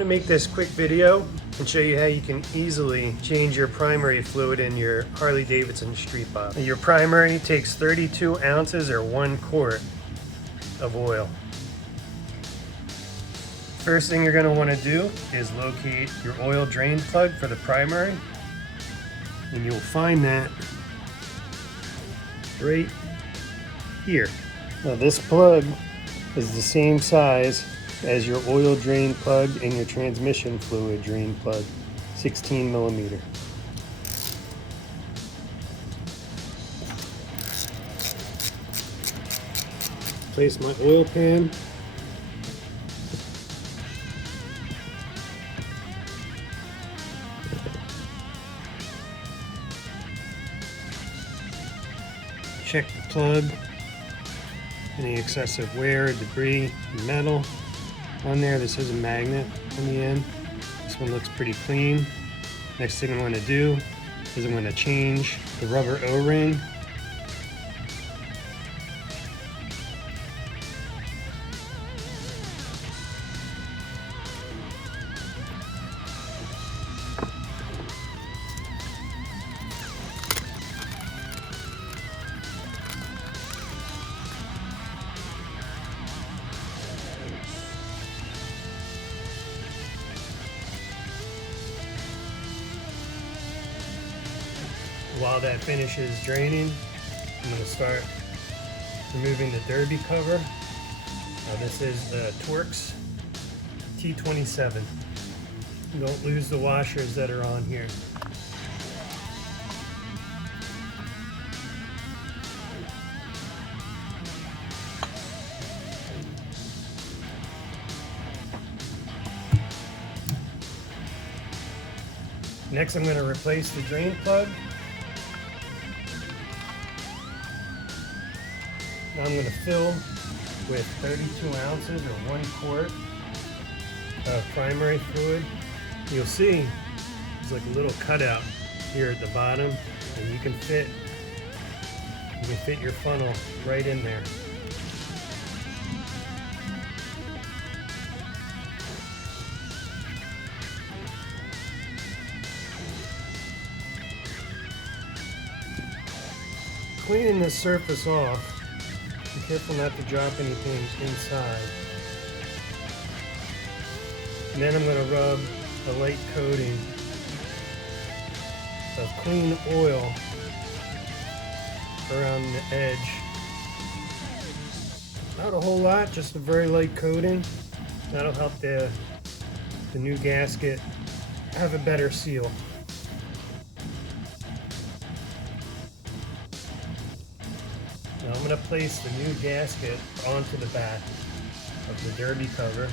going to make this quick video and show you how you can easily change your primary fluid in your Harley-Davidson Street Bob. Your primary takes 32 ounces or 1 quart of oil. First thing you're going to want to do is locate your oil drain plug for the primary, and you'll find that right here. Now this plug is the same size as your oil drain plug and your transmission fluid drain plug, 16 millimeter. Place my oil pan. Check the plug. Any excessive wear, debris, metal on there. This is a magnet on the end. This one looks pretty clean. Next thing I'm going to do is I'm going to change the rubber O-ring. While that finishes draining, I'm going to start removing the derby cover. This is the Torx T27. Don't lose the washers that are on here. Next, I'm going to replace the drain plug. Now I'm going to fill with 32 ounces or 1 quart of primary fluid. You'll see there's like a little cutout here at the bottom, and you can fit your funnel right in there. Cleaning this surface off. Be careful not to drop anything inside. And then I'm going to rub a light coating of clean oil around the edge. Not a whole lot, just a very light coating. That'll help the new gasket have a better seal. Now I'm going to place the new gasket onto the back of the derby cover.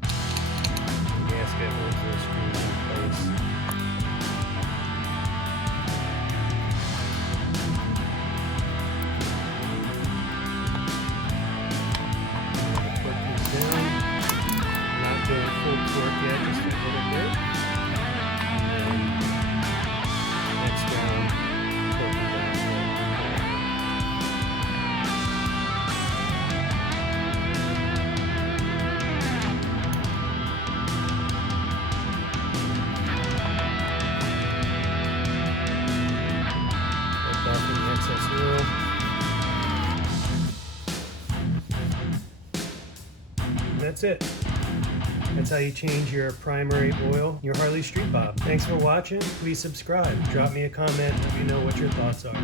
The gasket holds the screws in place. Full torque yet, just a little bit. And then next round, torquing down Let off the excess oil. And that's it. That's how you change your primary oil, your Harley Street Bob. Thanks for watching. Please subscribe. Drop me a comment. Let me know what your thoughts are.